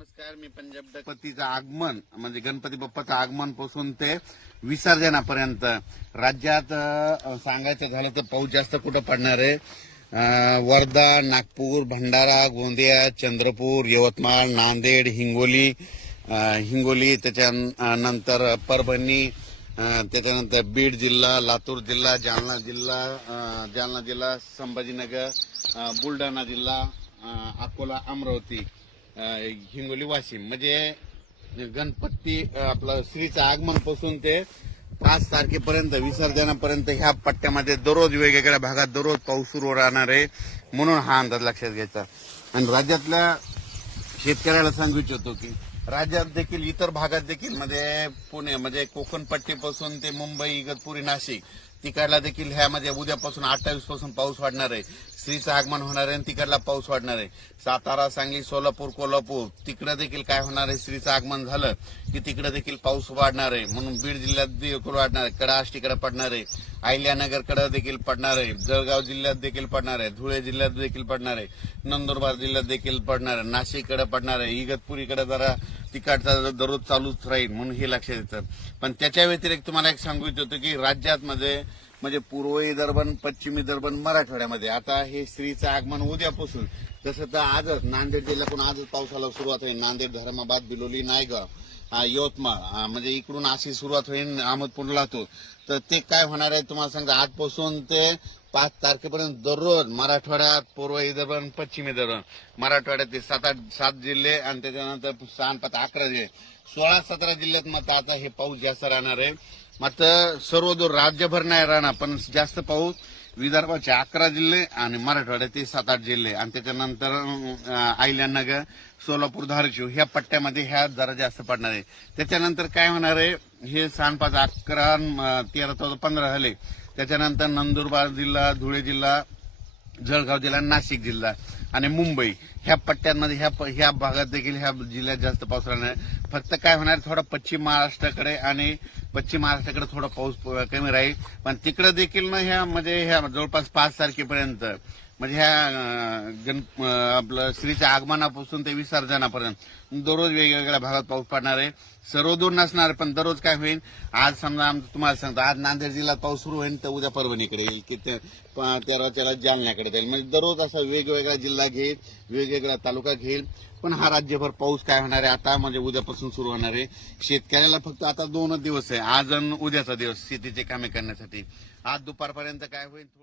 नमस्कार मी पंजाब गणपतीचं आगमन म्हणजे गणपती बाप्पाचं आगमनपासून ते विसर्जनापर्यंत. राज्यात अं, सांगायचं झालं तर पाऊस जास्त कुठं पडणार आहे? अं, वर्धा नागपूर भंडारा गोंदिया चंद्रपूर यवतमाळ नांदेड हिंगोली अं, हिंगोली त्याच्यानंतर परभणी अं, त्याच्यानंतर बीड जिल्हा लातूर जिल्हा जालना जिल्हा अं, जालना जिल्हा संभाजीनगर अं, बुलढाणा जिल्हा अं, अकोला अमरावती. हिंगोली वाशिम म्हणजे गणपती आपलं श्रीचं आगमनपासून ते पाच तारखेपर्यंत विसर्जनापर्यंत ह्या पट्ट्यामध्ये दररोज वेगवेगळ्या भागात दररोज पाऊस सुरू राहणार आहे म्हणून हा अंदाज लक्षात घ्यायचा. आणि राज्यातल्या शेतकऱ्याला सांगू इच्छितो की राज्यात देखील इतर भागात देखील म्हणजे पुणे म्हणजे कोकण पट्टीपासून ते मुंबई इगतपुरी नाशिक तिकडला देखील ह्यामध्ये उद्यापासून अठ्ठावीसपासून पाऊस वाढणार आहे. स्त्रीचं आगमन होणार आहे आणि तिकडला पाऊस वाढणार आहे. सातारा सांगली सोलापूर कोल्हापूर तिकडं देखील काय होणार आहे? स्त्रीचं आगमन झालं की तिकडे देखील पाऊस वाढणार आहे. म्हणून बीड जिल्ह्यात देखील वाढणार आहे. कडा आष्टीकडे पडणार आहे. अहिल्यानगरकडे देखील पडणार आहे. जळगाव जिल्ह्यात देखील पडणार आहे. धुळे जिल्ह्यात देखील पडणार आहे. नंदुरबार जिल्ह्यात देखील पडणार आहे. नाशिककडे पडणार आहे. इगतपुरीकडे जरा तिकडचा दररोज चालूच राहील म्हणून हे लक्षात येतं. पण त्याच्या व्यतिरिक्त तुम्हाला एक सांगू इच्छितो की राज्यात मध्ये म्हणजे पूर्व विदर्भन पश्चिम विदर्भन मराठवाड्यामध्ये आता हे स्त्रीचं आगमन उद्यापासून जसं तर आजच नांदेड जिल्ह्यातून आजच पावसाला सुरुवात होईल. नांदेड धर्माबाद बिलोली नायगाव. हा यवतमाळ. हा म्हणजे इकडून अशी सुरुवात होईल अहमदपूरला तो. तर ते काय होणार आहे तुम्हाला सांगता आजपासून ते पाच तारखेपर्यंत दररोज मराठवाड्यात पूर्व विदर्भ आणि पश्चिम विदर्भ मराठवाड्यात ते सात आठ सात जिल्हे आणि त्याच्यानंतर सहा पाच अकरा जिल्हे. सोळा सतरा जिल्ह्यात मग आता हे पाऊस जास्त राहणार आहे. मात्र सर्व दूर राज्यभर नाही राहणार पण जास्त पाऊस विदर्भाचे अकरा जिल्हे आणि मराठवाड्याचे सात आठ जिल्हे. आणि त्याच्यानंतर आयल्यानगर सोलापूर धारशिव ह्या पट्ट्यामध्ये ह्या जरा जास्त पडणार आहे. त्याच्यानंतर काय होणार आहे? हे सांडपाच अकरा तेरा चौदा पंधरा झाले त्याच्यानंतर नंदुरबार जिल्हा धुळे जिल्हा जळगाव जिल्हा नाशिक जिल्हा. आणि मुंबई ह्या पट्ट्यांमध्ये ह्या ह्या भागात देखील ह्या जिल्ह्यात जास्त पाऊस राहणार फक्त काय होणार थोडा पश्चिम महाराष्ट्राकडे आणि पश्चिम महाराष्ट्राकडे थोडा पाऊस कमी राहील. पण तिकडे देखील ना ह्या म्हणजे ह्या जवळपास पाच तारखेपर्यंत म्हणजे ह्या गण आपलं श्रीच्या आगमनापासून ते विसर्जनापर्यंत. दररोज वेगवेगळ्या भागात पाऊस पडणार आहे. सर्व दूर नसणार पण दररोज काय होईल? आज समजा आम- तुम्हाला सांगतो आज नांदेड जिल्ह्यात पाऊस सुरू होईल तर उद्या परभणीकडे येईल की प- तेरा त्याला जालन्याकडे जाईल. म्हणजे दररोज असा वेगवेगळा जिल्हा घेईल वेगवेगळा तालुका घेईल. पण हा राज्यभर पाऊस काय होणार आहे? आता म्हणजे उद्यापासून सुरू होणार आहे. शेतकऱ्याला फक्त आता दोनच दिवस आहे. आज आणि उद्याचा दिवस शेतीचे कामे करण्यासाठी. आज दुपारपर्यंत काय होईल? थोडं